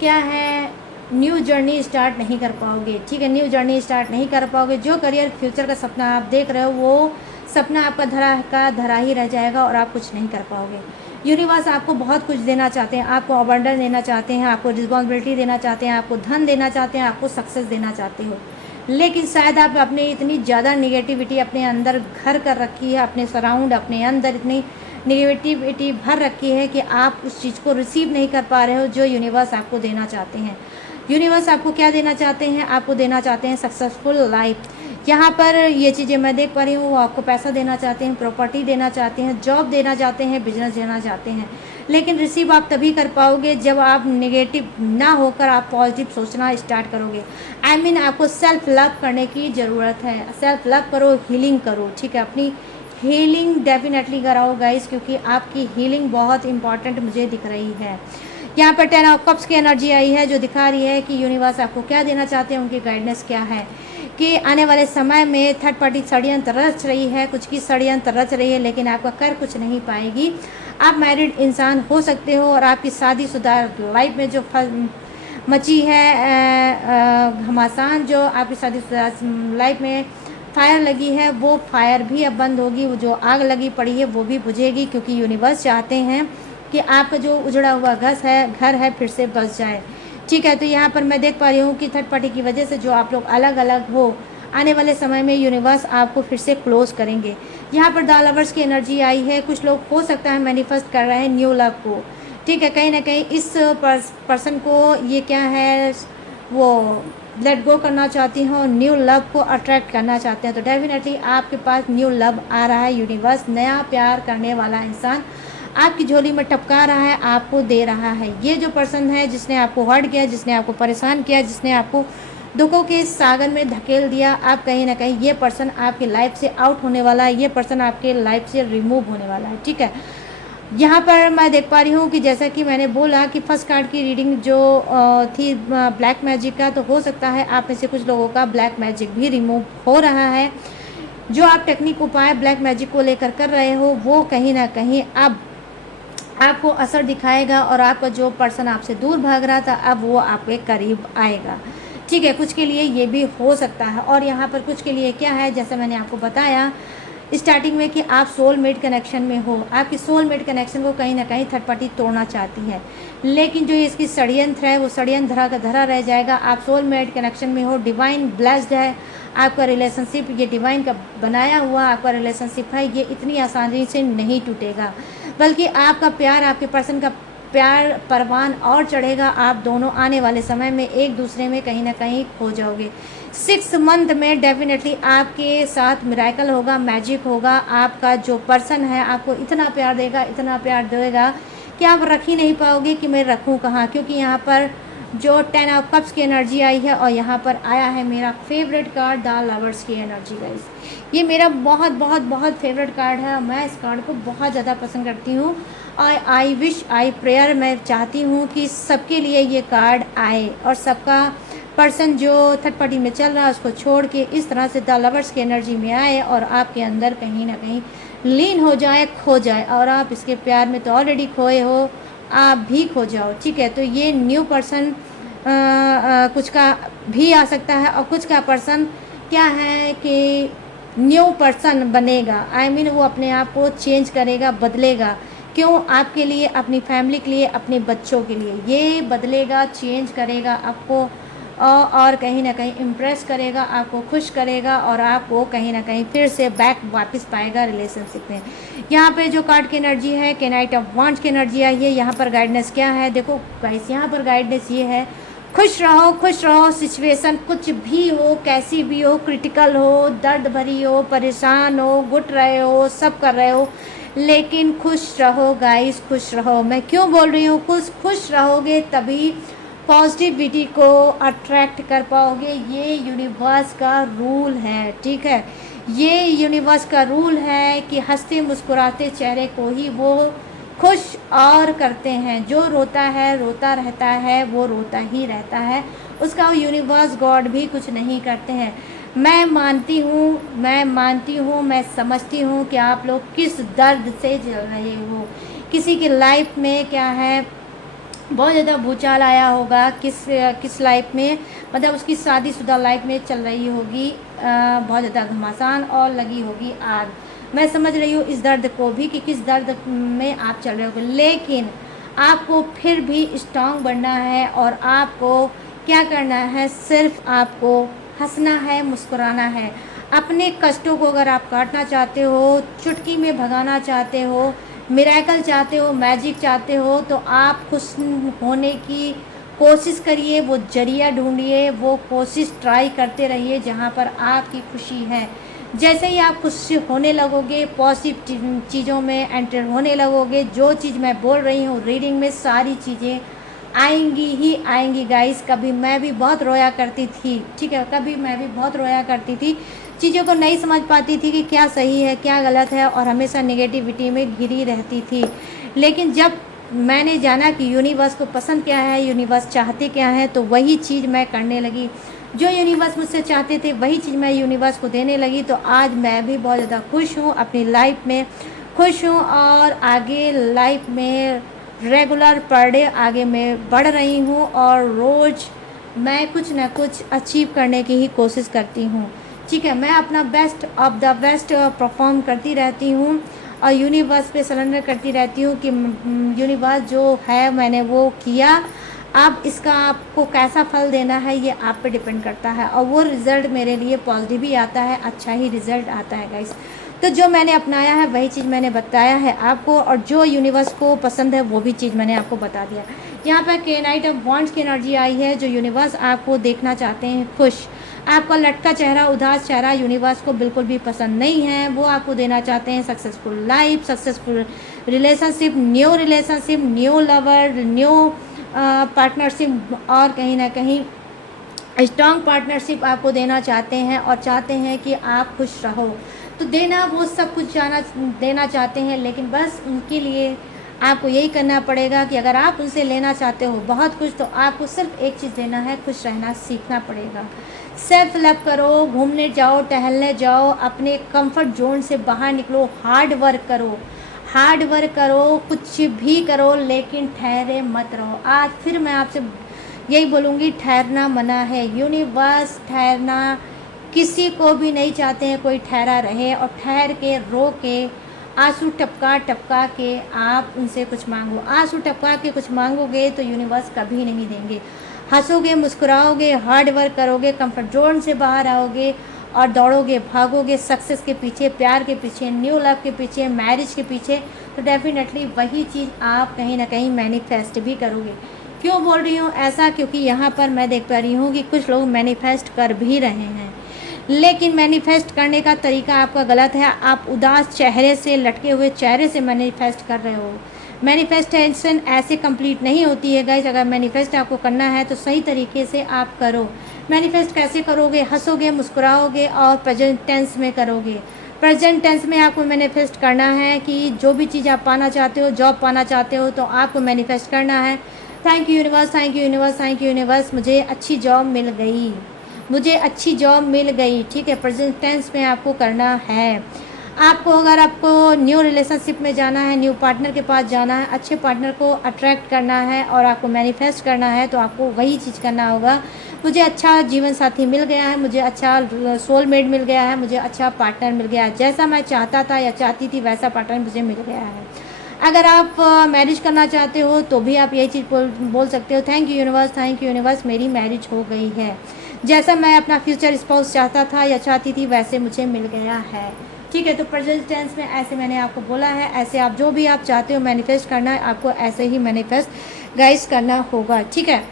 क्या है न्यू जर्नी स्टार्ट नहीं कर पाओगे, ठीक है, न्यू जर्नी स्टार्ट नहीं कर पाओगे। जो करियर फ्यूचर का सपना आप देख रहे हो वो सपना आपका धरा ही रह जाएगा और आप कुछ नहीं कर पाओगे। यूनिवर्स आपको बहुत कुछ देना चाहते हैं, आपको अबंडेंस देना चाहते हैं, आपको रिस्पॉन्सिबिलिटी देना चाहते हैं, आपको धन देना चाहते हैं, आपको सक्सेस देना चाहते हो, लेकिन शायद आप अपने इतनी ज़्यादा निगेटिविटी अपने अंदर घर कर रखी है, अपने सराउंड अपने अंदर इतनी निगेटिविटी भर रखी है कि आप उस चीज़ को रिसीव नहीं कर पा रहे हो जो यूनिवर्स आपको देना चाहते हैं। यूनिवर्स आपको क्या देना चाहते हैं, आपको देना चाहते हैं सक्सेसफुल लाइफ। यहाँ पर ये चीज़ें मैं देख पा रही हूँ, वो आपको पैसा देना चाहते हैं, प्रॉपर्टी देना चाहते हैं, जॉब देना चाहते हैं, बिजनेस देना चाहते हैं, लेकिन रिसीव आप तभी कर पाओगे जब आप नेगेटिव ना होकर आप पॉजिटिव सोचना स्टार्ट करोगे। आई मीन आपको सेल्फ लव करने की ज़रूरत है, सेल्फ लव करो, हीलिंग करो, ठीक है, अपनी हीलिंग डेफिनेटली कराओ गाइस, क्योंकि आपकी हीलिंग बहुत इंपॉर्टेंट मुझे दिख रही है। यहाँ पर 10 ऑफ कप्स की एनर्जी आई है जो दिखा रही है कि यूनिवर्स आपको क्या देना चाहते हैं, उनकी गाइडेंस क्या है कि आने वाले समय में थर्ड पार्टी षड्यंत्र रच रही है, कुछ की षड्यंत्र रच रही है, लेकिन आपका कर कुछ नहीं पाएगी। आप मैरिड इंसान हो सकते हो और आपकी शादीशुदा लाइफ में जो मची है घमासान, जो आपकी शादीशुदा लाइफ में फायर लगी है, वो फायर भी अब बंद होगी। वो जो आग लगी पड़ी है वो भी बुझेगी, क्योंकि यूनिवर्स चाहते हैं कि आपका जो उजड़ा हुआ घर है फिर से बस जाए। ठीक है, तो यहाँ पर मैं देख पा रही हूँ कि थर्ड पार्टी की वजह से जो आप लोग अलग अलग हो, आने वाले समय में यूनिवर्स आपको फिर से क्लोज करेंगे। यहाँ पर द लवर्स की एनर्जी आई है। कुछ लोग हो सकता है मैनिफेस्ट कर रहे हैं न्यू लव को। ठीक है, कहीं ना कहीं इस पर्सन को ये क्या है, वो लेट गो करना चाहती हैं और न्यू लव को अट्रैक्ट करना चाहते हैं। तो डेफिनेटली आपके पास न्यू लव आ रहा है। यूनिवर्स नया प्यार करने वाला इंसान आपकी झोली में टपका रहा है, आपको दे रहा है। ये जो पर्सन है जिसने आपको हर्ट किया, जिसने आपको परेशान किया, जिसने आपको दुखों के सागर में धकेल दिया, आप कहीं ना कहीं ये पर्सन आपकी लाइफ से आउट होने वाला है। ये पर्सन आपके लाइफ से रिमूव होने वाला है। ठीक है, यहाँ पर मैं देख पा रही हूँ कि जैसा कि मैंने बोला कि फर्स्ट कार्ड की रीडिंग जो थी ब्लैक मैजिक का, तो हो सकता है आप में से कुछ लोगों का ब्लैक मैजिक भी रिमूव हो रहा है। जो आप टेक्निक उपाय ब्लैक मैजिक को लेकर कर रहे हो वो कहीं ना कहीं अब आपको असर दिखाएगा, और आपका जो पर्सन आपसे दूर भाग रहा था अब वो आपके करीब आएगा। ठीक है, कुछ के लिए ये भी हो सकता है। और यहाँ पर कुछ के लिए क्या है, जैसे मैंने आपको बताया स्टार्टिंग में कि आप सोलमेट कनेक्शन में हो। आपकी सोलमेट कनेक्शन को कहीं ना कहीं थर्ड पार्टी तोड़ना चाहती है, लेकिन जो इसकी षड्यंत्र है वो षड्यंत्र धरा का धरा रह जाएगा। आप सोलमेट कनेक्शन में हो, डिवाइन ब्लेस्ड है आपका रिलेशनशिप, ये डिवाइन का बनाया हुआ आपका रिलेशनशिप है। ये इतनी आसानी से नहीं टूटेगा, बल्कि आपका प्यार, आपके पर्सन का प्यार परवान और चढ़ेगा। आप दोनों आने वाले समय में एक दूसरे में कहीं ना कहीं खो जाओगे। 6 मंथ में डेफिनेटली आपके साथ मिराकल होगा, मैजिक होगा। आपका जो पर्सन है आपको इतना प्यार देगा, इतना प्यार देगा कि आप रख ही नहीं पाओगे कि मैं रखूं कहाँ, क्योंकि यहाँ पर जो 10 ऑफ कप्स की एनर्जी आई है और यहाँ पर आया है मेरा फेवरेट कार्ड द लवर्स की एनर्जी। गाइस, ये मेरा बहुत बहुत बहुत फेवरेट कार्ड है। मैं इस कार्ड को बहुत ज़्यादा पसंद करती हूँ। आई विश, आई प्रेयर, मैं चाहती हूँ कि सबके लिए ये कार्ड आए और सबका पर्सन जो थर्ड पार्टी में चल रहा है उसको छोड़ के इस तरह से द लवर्स की एनर्जी में आए और आपके अंदर कहीं ना कहीं लीन हो जाए, खो जाए। और आप इसके प्यार में तो ऑलरेडी खोए हो, आप भी खो जाओ। ठीक है, तो ये न्यू पर्सन कुछ का भी आ सकता है, और कुछ का पर्सन क्या है कि न्यू पर्सन बनेगा। आई मीन वो अपने आप को चेंज करेगा, बदलेगा। क्यों? आपके लिए, अपनी फैमिली के लिए, अपने बच्चों के लिए ये बदलेगा, चेंज करेगा आपको, और कहीं ना कहीं इम्प्रेस करेगा, आपको खुश करेगा, और आपको कहीं ना कहीं फिर से बैक वापस पाएगा रिलेशनशिप में। यहाँ पे जो कार्ड की एनर्जी है कि नाइट ऑफ वांड्स की एनर्जी आई है। यहाँ पर गाइडेंस क्या है, देखो गाइस, यहाँ पर गाइडेंस ये है, खुश रहो, खुश रहो। सिचुएशन कुछ भी हो, कैसी भी हो, क्रिटिकल हो, दर्द भरी हो, परेशान हो, घुट रहे हो, सब कर रहे हो, लेकिन खुश रहो गाइस, खुश रहो। मैं क्यों बोल रही हूँ खुश रहोगे तभी पॉजिटिविटी को अट्रैक्ट कर पाओगे। ये यूनिवर्स का रूल है। ठीक है, ये यूनिवर्स का रूल है कि हंसते मुस्कुराते चेहरे को ही वो खुश और करते हैं। जो रोता है रोता रहता है, वो रोता ही रहता है, उसका यूनिवर्स गॉड भी कुछ नहीं करते हैं। मैं मानती हूँ, मैं समझती हूँ कि आप लोग किस दर्द से जल रहे हो। किसी की लाइफ में क्या है, बहुत ज़्यादा भूचाल आया होगा, किस लाइफ में, मतलब उसकी शादीशुदा लाइफ में चल रही होगी बहुत ज़्यादा घमासान और लगी होगी आग। मैं समझ रही हूँ इस दर्द को भी कि किस दर्द में आप चल रहे होगे, लेकिन आपको फिर भी स्ट्रांग बनना है। और आपको क्या करना है, सिर्फ आपको हंसना है, मुस्कुराना है। अपने कष्टों को अगर आप काटना चाहते हो, चुटकी में भगाना चाहते हो, मिरेकल चाहते हो, मैजिक चाहते हो, तो आप खुश होने की कोशिश करिए, वो जरिया ढूंढिए, वो कोशिश ट्राई करते रहिए जहाँ पर आपकी खुशी है। जैसे ही आप खुश होने लगोगे, पॉजिटिव चीज़ों में एंटर होने लगोगे, जो चीज़ मैं बोल रही हूँ रीडिंग में सारी चीज़ें आएंगी ही आएंगी गाइस। कभी मैं भी बहुत रोया करती थी, ठीक है, कभी मैं भी बहुत रोया करती थी, चीज़ों को नहीं समझ पाती थी कि क्या सही है क्या गलत है, और हमेशा नेगेटिविटी में घिरी रहती थी। लेकिन जब मैंने जाना कि यूनिवर्स को पसंद क्या है, यूनिवर्स चाहते क्या है, तो वही चीज़ मैं करने लगी। जो यूनिवर्स मुझसे चाहते थे वही चीज़ मैं यूनिवर्स को देने लगी। तो आज मैं भी बहुत ज़्यादा खुश हूँ, अपनी लाइफ में खुश हूँ, और आगे लाइफ में रेगुलर पर डे आगे मैं बढ़ रही हूँ और रोज़ मैं कुछ ना कुछ अचीव करने की ही कोशिश करती हूँ। ठीक है, मैं अपना best of the best perform करती रहती हूँ और यूनिवर्स पे सरेंडर करती रहती हूँ कि यूनिवर्स जो है मैंने वो किया, अब इसका आपको कैसा फल देना है ये आप पे डिपेंड करता है और वो रिज़ल्ट मेरे लिए पॉजिटिव ही आता है, अच्छा ही रिज़ल्ट आता है गाइस। तो जो मैंने अपनाया है वही चीज़ मैंने बताया है आपको और जो यूनिवर्स को पसंद है वो भी चीज़ मैंने आपको बता दिया। यहाँ पर के नाइट ऑफ वॉन्ड्स की एनर्जी आई है, जो यूनिवर्स आपको देखना चाहते हैं खुश। आपका लटका चेहरा, उदास चेहरा यूनिवर्स को बिल्कुल भी पसंद नहीं है। वो आपको देना चाहते हैं successful life, successful relationship, new lover, new partnership और कहीं ना कहीं स्ट्रॉन्ग पार्टनरशिप आपको देना चाहते हैं और चाहते हैं कि आप खुश रहो। तो देना वो सब कुछ देना चाहते हैं, लेकिन बस उनके लिए आपको यही करना पड़ेगा कि अगर आप उनसे लेना चाहते हो बहुत कुछ, तो आपको सिर्फ एक चीज़ देना है, खुश रहना सीखना पड़ेगा। सेल्फ लव करो, घूमने जाओ, टहलने जाओ, अपने कंफर्ट जोन से बाहर निकलो, हार्ड वर्क करो, कुछ भी करो, लेकिन ठहरे मत रहो। आज फिर मैं आपसे यही बोलूँगी, ठहरना मना है। यूनिवर्स ठहरना किसी को भी नहीं चाहते हैं कोई ठहरा रहे, और ठहर के रो के आंसू टपका के आप उनसे कुछ मांगो। आंसू टपका के कुछ मांगोगे तो यूनिवर्स कभी नहीं देंगे। हंसोगे, मुस्कुराओगे, हार्ड वर्क करोगे, कंफर्ट जोन से बाहर आओगे और दौड़ोगे, भागोगे सक्सेस के पीछे, प्यार के पीछे, न्यू लव के पीछे, मैरिज के पीछे, तो डेफिनेटली वही चीज़ आप कहीं ना कहीं मैनिफेस्ट भी करोगे। क्यों बोल रही हूँ ऐसा? क्योंकि यहाँ पर मैं देख पा रही हूँ कि कुछ लोग मैनिफेस्ट कर भी रहे हैं, लेकिन मैनिफेस्ट करने का तरीका आपका गलत है। आप उदास चेहरे से, लटके हुए चेहरे से मैनिफेस्ट कर रहे हो। मैनिफेस्टेशन ऐसे कंप्लीट नहीं होती है गाइस। अगर मैनिफेस्ट आपको करना है तो सही तरीके से आप करो। मैनिफेस्ट कैसे करोगे? हंसोगे, मुस्कुराओगे और प्रेजेंट टेंस में करोगे। प्रेजेंट टेंस में आपको मैनिफेस्ट करना है कि जो भी चीज़ आप पाना चाहते हो, जॉब पाना चाहते हो, तो आपको मैनिफेस्ट करना है, thank you universe, thank you universe, thank you universe, मुझे अच्छी जॉब मिल गई, मुझे अच्छी जॉब मिल गई। ठीक है, प्रेजेंट टेंस में आपको करना है। आपको अगर आपको न्यू रिलेशनशिप में जाना है, न्यू पार्टनर के पास जाना है, अच्छे पार्टनर को अट्रैक्ट करना है और आपको मैनिफेस्ट करना है, तो आपको वही चीज़ करना होगा। मुझे अच्छा जीवन साथी मिल गया है, मुझे अच्छा सोलमेट मिल गया है, मुझे अच्छा पार्टनर मिल गया है, जैसा मैं चाहता था या चाहती थी वैसा पार्टनर मुझे मिल गया है। अगर आप मैरिज करना चाहते हो तो भी आप यही चीज़ बोल सकते हो, thank you universe, thank you universe, मेरी मैरिज हो गई है, जैसा मैं अपना फ्यूचर स्पाउस चाहता था या चाहती थी वैसे मुझे मिल गया है। ठीक है, तो प्रेजेंट टेंस में ऐसे मैंने आपको बोला है, ऐसे आप जो भी आप चाहते हो मैनिफेस्ट करना है, आपको ऐसे ही मैनिफेस्ट गाइस करना होगा। ठीक है,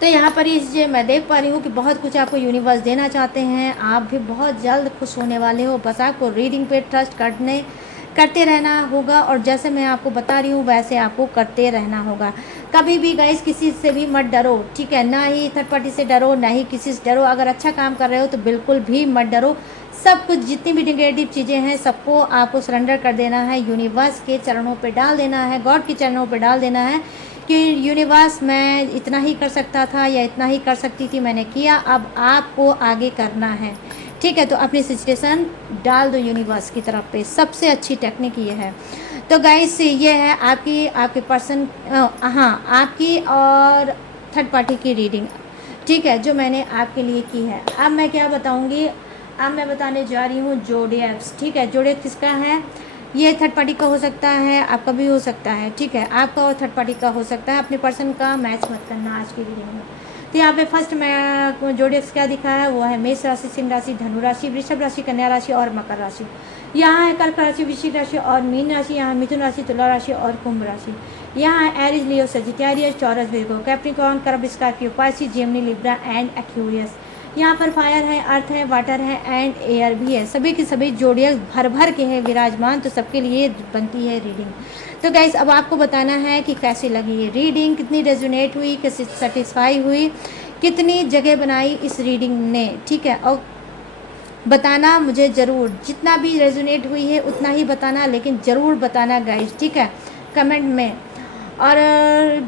तो यहाँ पर ये मैं देख पा रही हूँ कि बहुत कुछ आपको यूनिवर्स देना चाहते हैं, आप भी बहुत जल्द खुश होने वाले हो। बस आपको रीडिंग पे ट्रस्ट करते रहना होगा और जैसे मैं आपको बता रही हूँ वैसे आपको करते रहना होगा। कभी भी गाइस किसी से भी मत डरो, ठीक है, ना ही थर्ड पार्टी से डरो, ना ही किसी से डरो। अगर अच्छा काम कर रहे हो तो बिल्कुल भी मत डरो। सब कुछ जितनी भी नेगेटिव चीज़ें हैं सबको आपको सरेंडर कर देना है, यूनिवर्स के चरणों पे डाल देना है, गॉड के चरणों पे डाल देना है कि यूनिवर्स मैं इतना ही कर सकता था या इतना ही कर सकती थी, मैंने किया, अब आपको आगे करना है। ठीक है, तो अपनी सिचुएशन डाल दो यूनिवर्स की तरफ पे, सबसे अच्छी टेक्निक ये है। तो गाइस ये है आपके पर्सन, हाँ, आपकी और थर्ड पार्टी की रीडिंग, ठीक है, जो मैंने आपके लिए की है। अब मैं क्या बताऊंगी, अब मैं बताने जा रही हूँ जोडिएक्स। ठीक है, जोडिएक्स किसका है? ये थर्ड पार्टी का हो सकता है, आपका भी हो सकता है। ठीक है, आपका और थर्ड पार्टी का हो सकता है। अपने पर्सन का मैच मत करना आज की रीडिंग में। तो यहाँ पे फर्स्ट मैं जोडिएक्स क्या दिखा है वो है मेष राशि, सिंह राशि, धनु राशि, वृषभ राशि, कन्या राशि और मकर राशि। यहाँ है कर्क राशि, वृश्चिक राशि और मीन राशि। यहाँ मिथुन राशि, तुला राशि और कुंभ राशि। यहाँ है Aries, Leo, Sagittarius, Taurus, Virgo, Capricorn, कर्ब, Scorpio, Pisces, Gemini, Libra and Aquarius. यहाँ पर फायर है, अर्थ है, वाटर है एंड एयर भी है। सभी के सभी जोडिएक्स भर भर के हैं विराजमान, तो सबके लिए बनती है रीडिंग। तो गाइस अब आपको बताना है कि कैसी लगी ये रीडिंग, कितनी रेजोनेट हुई, कैसे सेटिस्फाई हुई, कितनी जगह बनाई इस रीडिंग ने। ठीक है, और बताना मुझे ज़रूर, जितना भी रेजोनेट हुई है उतना ही बताना, लेकिन ज़रूर बताना गाइस, ठीक है, कमेंट में। और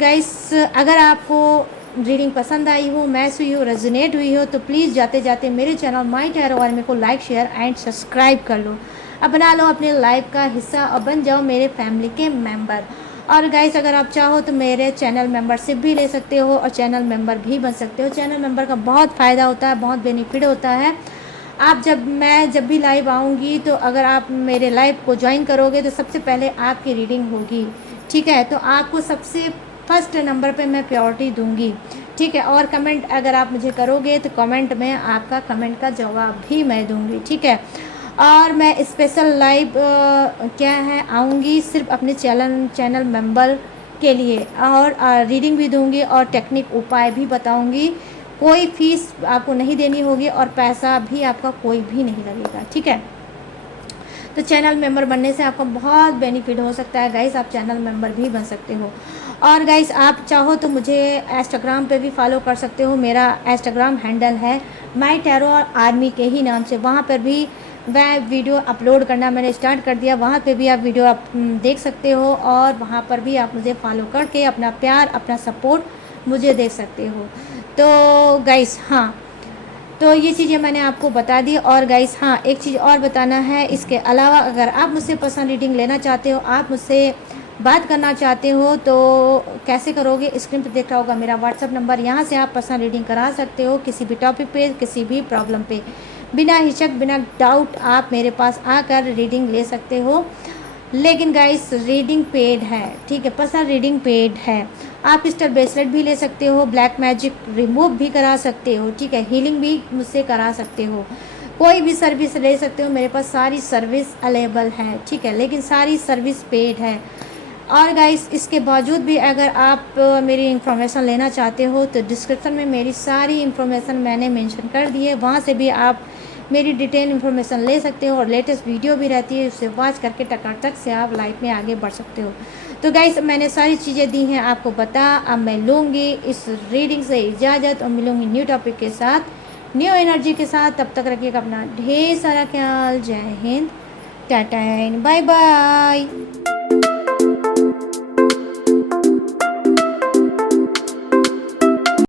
गाइस अगर आपको रीडिंग पसंद आई हो, मैच हुई हो, रेजोनेट हुई हो, तो प्लीज़ जाते जाते मेरे चैनल माई टैरो वार्मी को लाइक, शेयर एंड सब्सक्राइब कर लो। अब बना लो अपने लाइफ का हिस्सा और बन जाओ मेरे फैमिली के मेंबर। और गाइस अगर आप चाहो तो मेरे चैनल मेंबरशिप भी ले सकते हो और चैनल मेंबर भी बन सकते हो। चैनल मेंबर का बहुत फ़ायदा होता है, बहुत बेनिफिट होता है। आप मैं जब भी लाइव आऊँगी तो अगर आप मेरे लाइव को ज्वाइन करोगे तो सबसे पहले आपकी रीडिंग होगी, ठीक है। तो आपको सबसे फर्स्ट नंबर पे मैं प्रायोरिटी दूंगी, ठीक है। और कमेंट अगर आप मुझे करोगे तो कमेंट में आपका कमेंट का जवाब भी मैं दूंगी, ठीक है। और मैं स्पेशल लाइव क्या है आऊँगी सिर्फ अपने चैनल मेंबर के लिए, और रीडिंग भी दूंगी और टेक्निक उपाय भी बताऊंगी। कोई फीस आपको नहीं देनी होगी और पैसा भी आपका कोई भी नहीं लगेगा, ठीक है। तो चैनल मेंबर बनने से आपको बहुत बेनिफिट हो सकता है गाइस, आप चैनल मेंबर भी बन सकते हो। और गाइस आप चाहो तो मुझे इंस्टाग्राम पे भी फॉलो कर सकते हो। मेरा इंस्टाग्राम हैंडल है माई टैरो आर्मी के ही नाम से। वहाँ पर भी मैं वीडियो अपलोड करना मैंने स्टार्ट कर दिया, वहाँ पे भी आप वीडियो आप देख सकते हो और वहाँ पर भी आप मुझे फॉलो करके अपना प्यार अपना सपोर्ट मुझे दे सकते हो। तो गाइस हाँ, तो ये चीज़ें मैंने आपको बता दी। और गाइस हाँ, एक चीज़ और बताना है, इसके अलावा अगर आप मुझसे पर्सनल रीडिंग लेना चाहते हो, आप मुझसे बात करना चाहते हो तो कैसे करोगे, स्क्रीन पर देख रहा होगा मेरा व्हाट्सअप नंबर, यहाँ से आप पर्सनल रीडिंग करा सकते हो किसी भी टॉपिक पे, किसी भी प्रॉब्लम पे, बिना हिचक बिना डाउट आप मेरे पास आकर रीडिंग ले सकते हो। लेकिन गाइस रीडिंग पेड है, ठीक है, पर्सनल रीडिंग पेड है। आप क्रिस्टल ब्रेसलेट भी ले सकते हो, ब्लैक मैजिक रिमूव भी करा सकते हो, ठीक है, हीलिंग भी मुझसे करा सकते हो, कोई भी सर्विस ले सकते हो, मेरे पास सारी सर्विस अवेलेबल है, ठीक है, लेकिन सारी सर्विस पेड है। और गाइस इसके बावजूद भी अगर आप मेरी इन्फॉर्मेशन लेना चाहते हो तो डिस्क्रिप्शन में मेरी सारी इन्फॉर्मेशन मैंने मेंशन कर दी है, वहाँ से भी आप मेरी डिटेल इन्फॉर्मेशन ले सकते हो और लेटेस्ट वीडियो भी रहती है, उससे वॉच करके टकाटक से आप लाइफ में आगे बढ़ सकते हो। तो गाइस मैंने सारी चीज़ें दी हैं आपको बता, अब मैं लूँगी इस रीडिंग से इजाज़त और मिलूँगी न्यू टॉपिक के साथ, न्यू एनर्जी के साथ। तब तक रखिएगा अपना ढेर सारा ख्याल। जय Hind, tata and bye bye.